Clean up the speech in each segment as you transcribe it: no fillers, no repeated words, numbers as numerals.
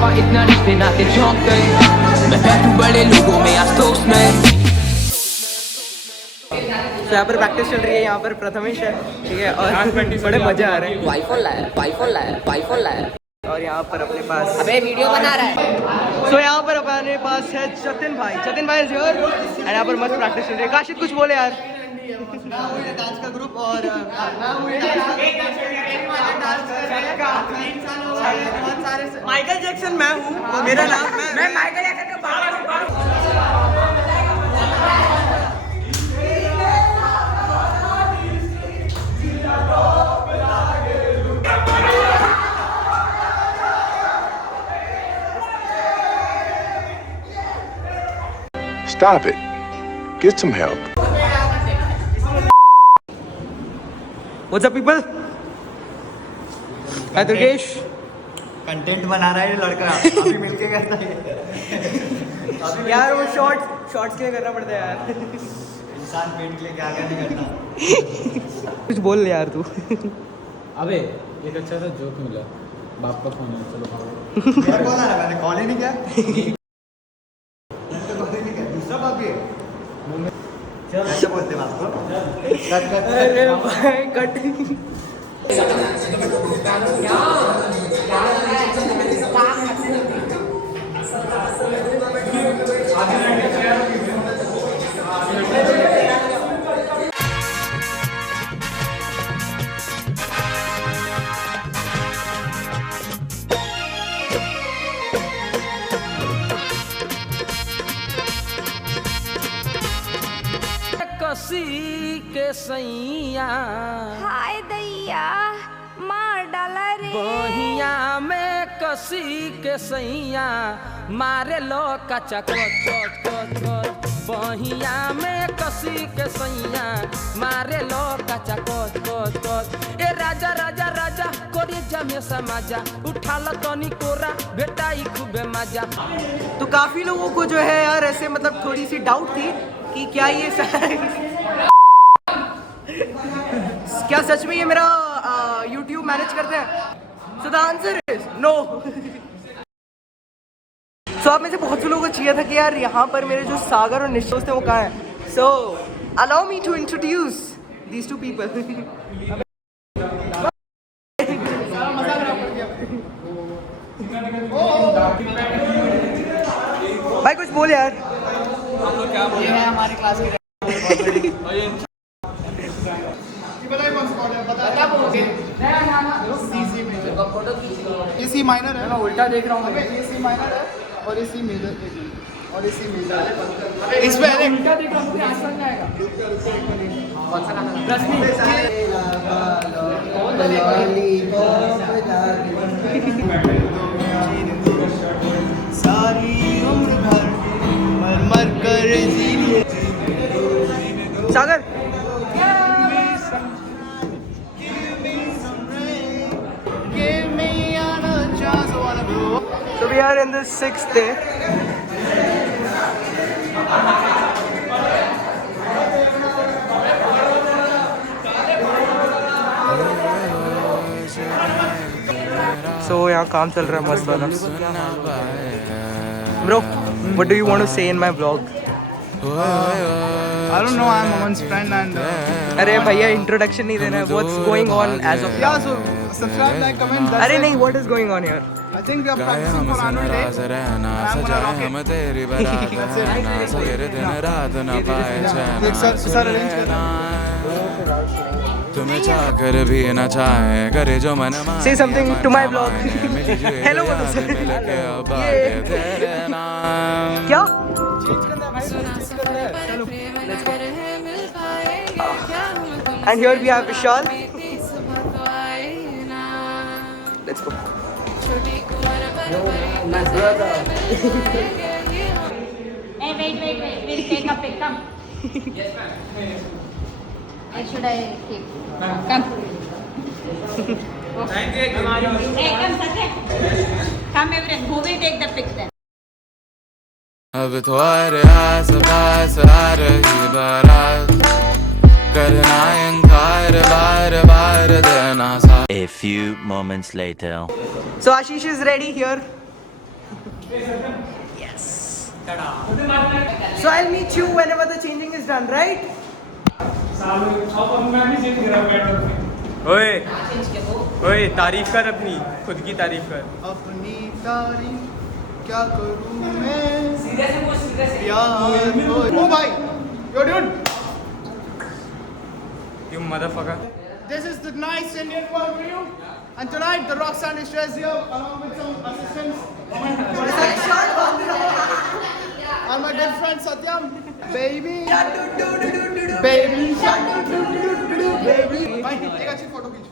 पापा इतना रिश्ते नाते चौंक गए, मैं बैठूं बड़े लोगों में आज दोस्त में। तो यहाँ पर प्रैक्टिस चल रही है, यहाँ पर प्रथमेश है, ठीक है, और बड़े मजे आ रहे हैं। वाईफोन लाया। और यहाँ पर अपने पास अबे वीडियो बना रहा है। सो यहाँ पर अपने पास है जतिन भाई इज हियर एंड यहाँ पर मस्त प्रैक्टिस चल रही है। काशिद कुछ बोले यार। डांस का ग्रुप और माइकल जैक्सन मैं हूँ और मेरा नाम मैं माइकल जैक्सन का बाबा। Stop it. Get some help. What's up people? Hi Durgesh. Content बना रहा है ये लड़का, अभी मिलके करता है यार वो शॉर्ट्स के लिए करना पड़ता है यार। इंसान पेट के लिए क्या क्या नहीं करता। कुछ बोल ले यार तू। अबे एक अच्छा सा जोक मिला, बाप का फोन है, चलो भागो। मेरा कॉल आ रहा है, मैंने कॉल ही नहीं किया। दूसरा बाप भी है। कैसे बोलते हैं आपको? अरे भाई कट। कसी के सैया हाय दैया मार डाला रे बहिया में कसी के सैया मारे लो कचा कोच बहिया में कसी के सैया मारे लो कचा कोच ए राजा राजा राजा कोरी जमे समाजा उठा लो तनी कोरा बेटाई खूबे मजा। तो काफी लोगों को जो है यार ऐसे मतलब थोड़ी सी डाउट थी कि क्या ये क्या सच में ये मेरा YouTube मैनेज करते हैं। So the answer is no. So आप में से बहुत से लोगों को चाहिए था कि यार यहाँ पर मेरे जो सागर और निश्चोस थे वो कहाँ हैं। So allow me to introduce these two people. भाई कुछ बोल यार। ये है हमारी क्लास के ये सी माइनर है, मैं उल्टा देख रहा हूँ। ये सी माइनर है और ये सी मेजर और ये सी मेजर है। इस पे उल्टा देख रहा हूँ, मुझे आसान जाएगा। कौन सा गाना? सारी उम्र भर मर कर जी सागर so we are in the 6th day. So यहाँ काम चल रहा है मस्त वाला। Bro, what do you want to say in my vlog? I don't know, I'm Aman's friend and अरे भैया इंट्रोडक्शन नहीं देना है। What's going on as of now? yeah, so subscribe, like, comment. अरे नहीं, what is going on here? I think we are practicing for annual day. I'm gonna rock it. That's it. Sir, arrange kar तुम्हें चाहकर भी ना चाहे करे जो मन माने। Say something to my vlog. Hello बोलो सर। क्या? And here we have Vishal. Let's go. Hey, wait. We'll take a pic. Come. Yes, ma'am. Should I take? Come. Hey, come, Satya. Come, everyone. Who will take the pic then? अब तो आस पास आ रही बारात करना इंकार बार बार देना सा। A few moments later. So Ashish is ready here. Yes. So I'll meet you whenever the changing is done, right? ओए ओए तारीफ कर अपनी खुद की तारीफ कर अपनी तारीफ क्या करूं मैं प्यार ओ भाई yo dude you motherfucker this is the nice Indian world for you and tonight the rock sound is here along with some assistants and my good friend Satyam baby baby भाई एक अच्छी फोटो खींच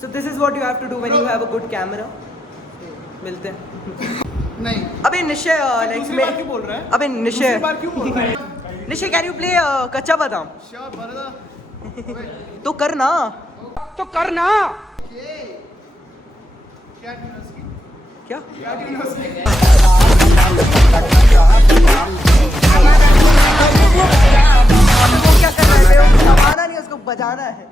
So this is what you have to do when you have a good camera. मिलते हैं. नहीं अबे निश्चय next दूसरी बार क्यों बोल रहा है अबे निश्चय दूसरी बार क्यों बोल रहा है निश्चय can you play कच्चा बादाम? क्या बरदा तो करना. तो करना. क्या ट्यूनर्स की क्या? क्या ट्यूनर्स की वो क्या कर रहे हो? दबाना नहीं उसको बजाना है.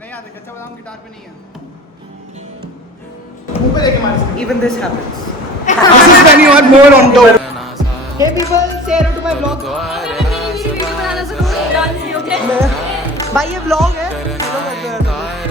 नहीं आता कच्चा बादाम गिटार पे नहीं है मुंह पे लेके मार इसको Even this happens. This is when you are more on top Hey people, say hello to my vlog. भाई ये vlog है. Hello कर दो यार.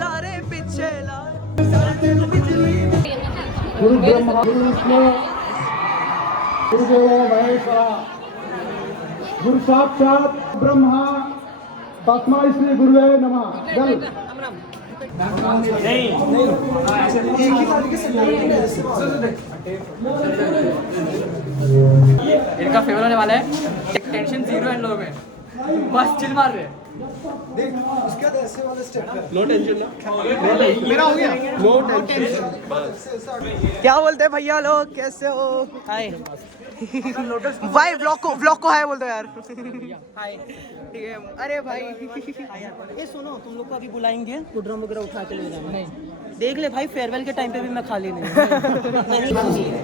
सारे पीछे ला. गुरु ब्रह्मा गुरु विष्णु गुरुदेव महेश्वरा गुरु साक्षात ब्रह्मा तस्मै श्री गुरुवे नमः जल इनका फेवर होने वाला है टेंशन जीरो एंड लो में बस चिल मार रहे मेरा हो गया नो टेंशन क्या बोलते हैं भैया लोग कैसे हो? हाय. भाई व्लॉग को हाय बोल दो यार. हाय. ठीक है. अरे भाई ये सुनो तुम लोग को अभी बुलाएंगे तो ड्रम वगैरह उठा के ले जाना. नहीं देख ले भाई फेयरवेल के टाइम पे भी मैं खाली नहीं.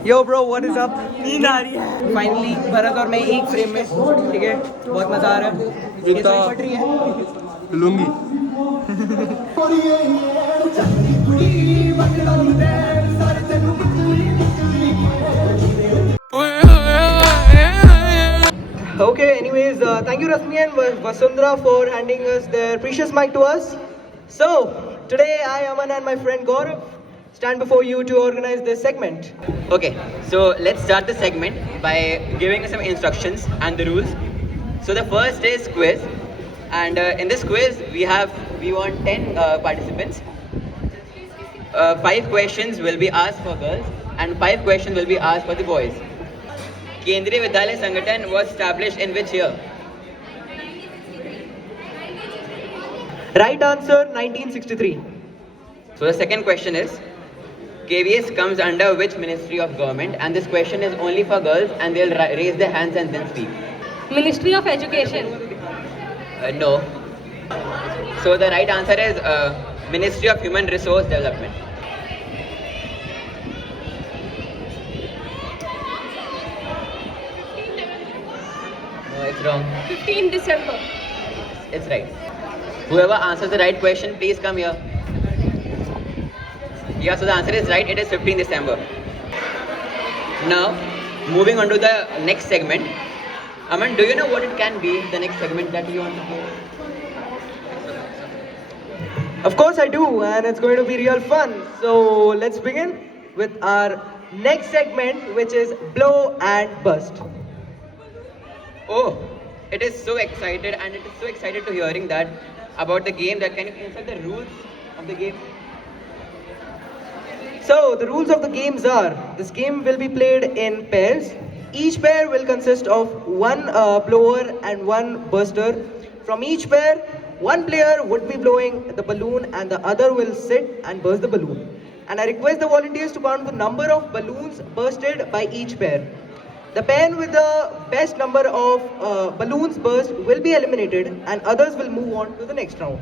यो ब्रो व्हाट इज अप? नींद आ रही है. फाइनली भरत और मैं एक फ्रेम में. ठीक है बहुत मजा आ रहा है. ये तो पट रही है लूंगी Okay, anyways, thank you Rasmi and Vasundhara for handing us their precious mic to us. So, today I, Aman and my friend Gaurav stand before you to organize this segment. Okay, so let's start the segment by giving some instructions and the rules. So the first is quiz, and in this quiz we want 10 participants. 5 questions will be asked for girls and 5 questions will be asked for the boys. Kendriya Vidyalaya Sangathan was established in which year? Right answer 1963. So the second question is, KVS comes under which ministry of government? And this question is only for girls and they'll raise their hands and then speak. Ministry of Education. No. So the right answer is Ministry of Human Resource Development. No, it's wrong. 15 December. It's right. Whoever answers the right question, please come here. Yeah, so the answer is right. It is 15 December. Now, moving on to the next segment. Aman, do you know what it can be, the next segment that you want to play? Of course I do, and it's going to be real fun. So let's begin with our next segment, which is blow and bust. Oh, it is so excited and it is so excited to hearing that about the game. That can you insert the rules of the game? So the rules of the games are, this game will be played in pairs. Each pair will consist of one blower and one buster. From each pair, One player would be blowing the balloon and the other will sit and burst the balloon. And I request the volunteers to count the number of balloons bursted by each pair. The pair with the best number of balloons burst will be eliminated and others will move on to the next round.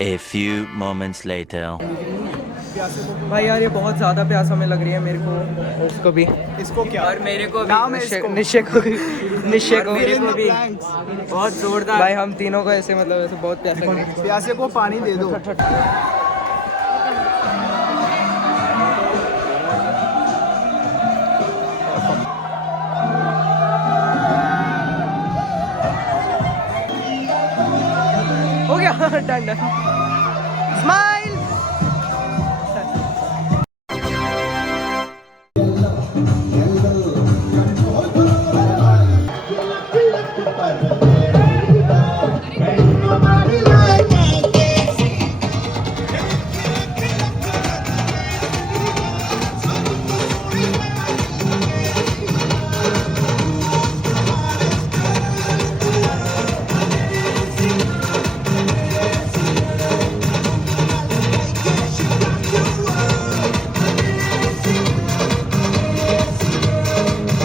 A few moments later. भाई यार ये बहुत ज़्यादा प्यास हमें लग रही है मेरे को, उसको भी, इसको क्या और मेरे को नाम है भी, इसको। निश्चय को भी, निश्चय को मेरे भी को भी बहुत जोरदार भाई, हम तीनों को ऐसे मतलब ऐसे बहुत प्यास लग रही है। प्यासे को पानी दे दो। हो गया डन डन स्माइल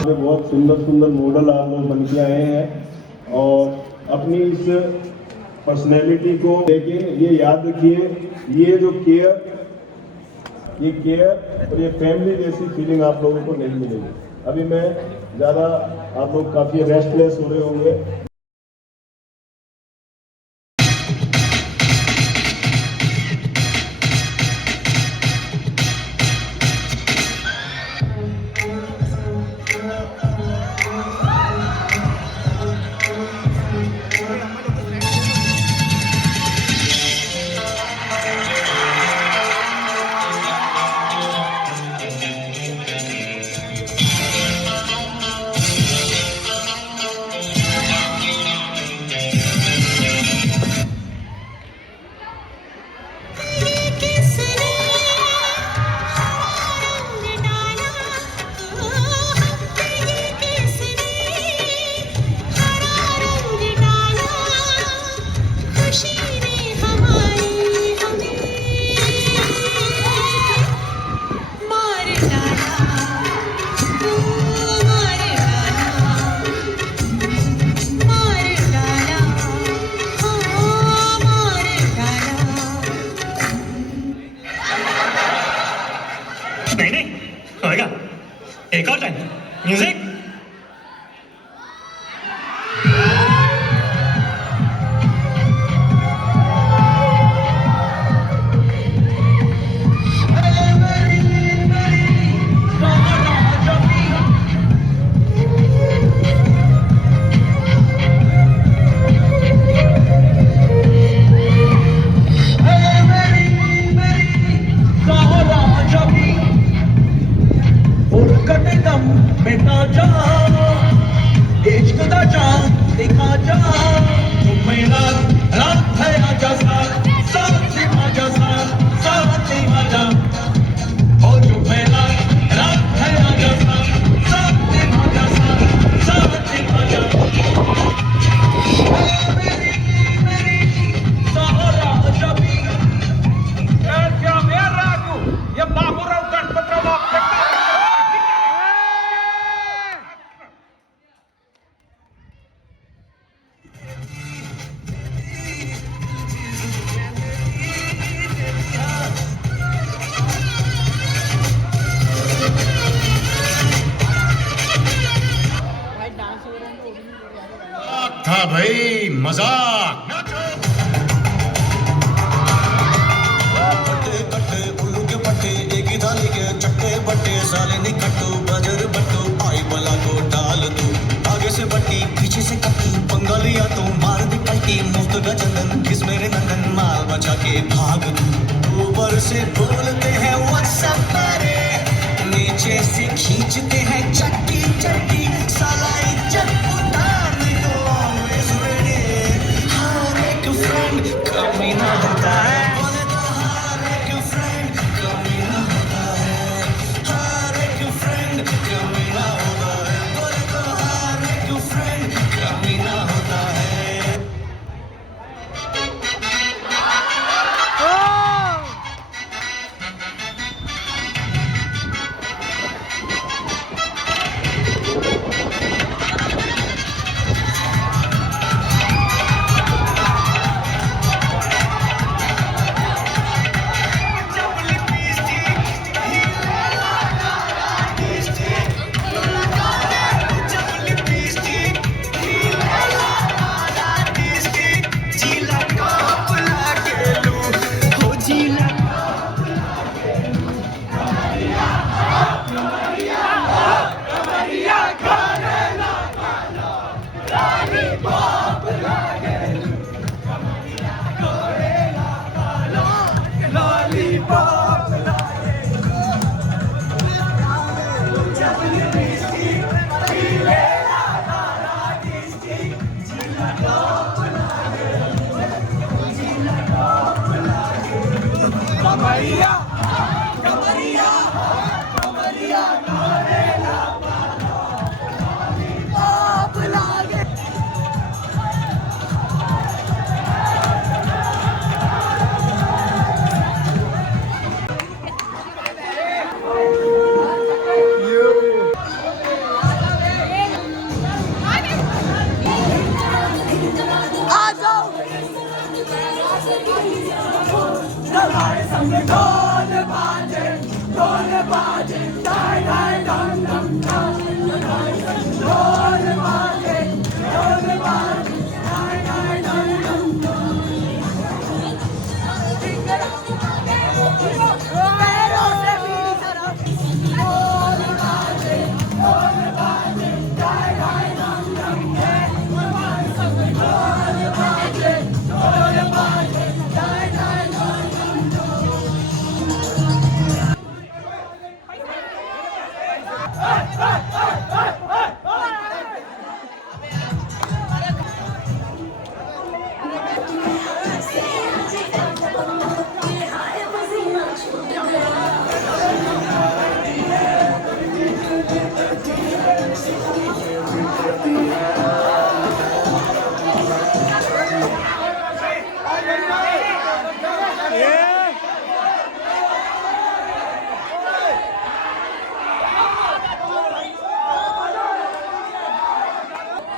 बहुत सुंदर सुंदर मॉडल आप लोग बन के आए हैं और अपनी इस पर्सनैलिटी को लेके ये याद रखिए, ये जो केयर और ये फैमिली जैसी फीलिंग आप लोगों को नहीं मिलेगी। अभी मैं ज़्यादा, आप लोग काफ़ी रेस्टलेस हो रहे होंगे। एक और टाइम म्यूजिक। था भाई मजाक। पट्टे कट्टे उल्लू के पट्टे एक ही थाली के चट्टे बट्टे साले निकट्टू बजर बट्टू आई बला को डाल दू आगे से बट्टी पीछे से कट्टी बंगालिया तो मार दी पलटी मुफ्त का चंदन किस मेरे नंदन माल बचा के भाग दू ऊपर से बोलते हैं व्हाट्सएप पर नीचे से खींचते हैं चट्टी चट्टी साला इज्जत उतार दो ऑलवेज रेडी हर एक फ्रेंड कमी ना होता है बोले तो हर एक फ्रेंड कमी ना होता है हर एक फ्रेंड कमी ना होता है बोले तो हर एक फ्रेंड कमी ना होता है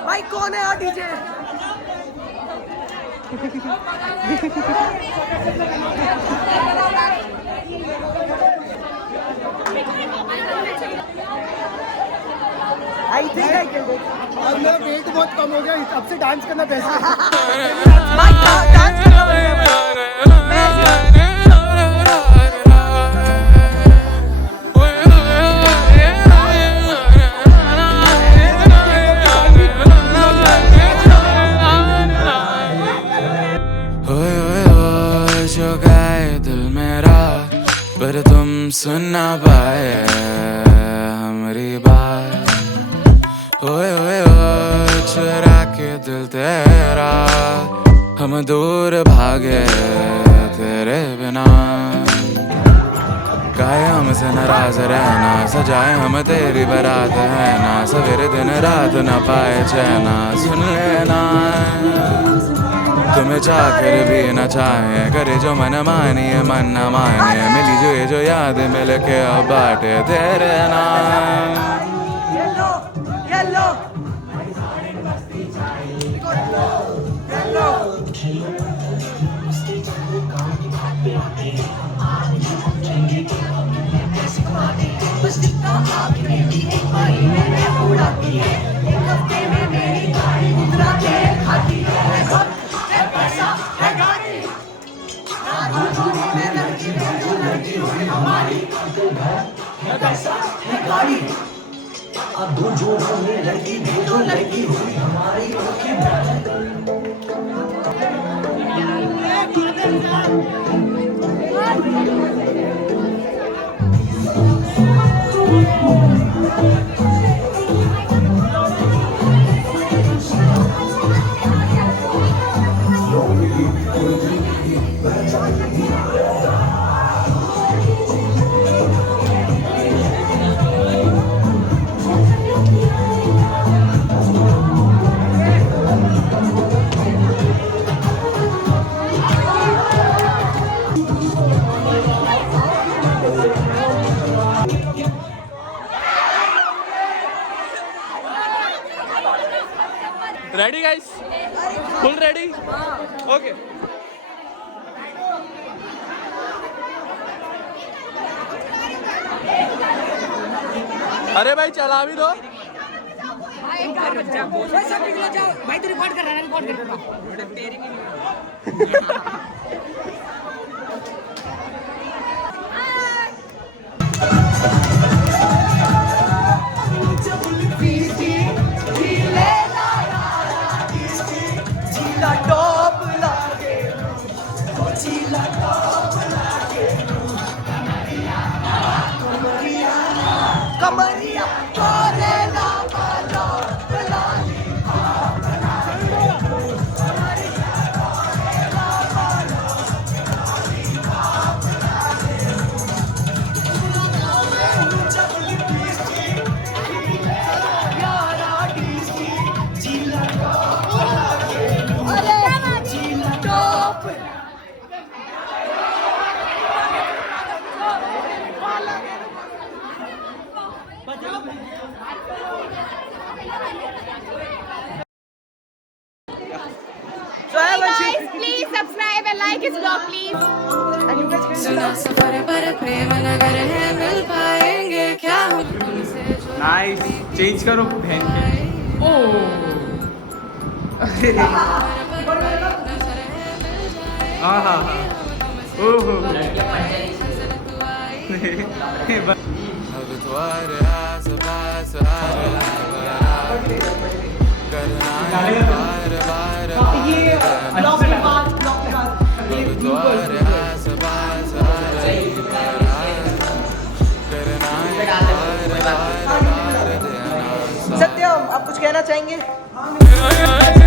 भाई कौन है DJ? I think I can अब मेरा वेट बहुत कम हो गया, अब से डांस करना बेस्ट है। डांस करना पर तुम सुन ना पाए हमारी बात। ओए ओए ओए चुरा के दिल तेरा हम दूर भागे तेरे बिना। काहे हमसे नाराज रहना, सजाए हम तेरी बारात है ना। सवेरे दिन रात ना पाए चैना, सुन लेना तुम्हें चाहकर भी न चाहे। करे जो मन मानिए मन न माने, मिली जो ये जो याद मिल के अब बाटे तेरे नाम। Ready guys? Full ready? Okay. अरे भाई चला भी दो। भाई तू रिकॉर्ड कर रहा है, रिकॉर्ड कर रहा कमरिया Hey guys, please subscribe and like his vlog, please. And you guys चुना सफर पर प्रेम नगर है, मिल पाएंगे क्या हम तुमसे जो नाइस, चेंज करो बहन के। ओ अरे हाँ हाँ हाँ, ओहो अब तुम्हारे आस पास आ रहा करना है बार बार ये ब्लॉक के बाद अब तुम्हारे आस पास आ रहा करना है बार बार देना सत्यम, आप कुछ कहना चाहेंगे?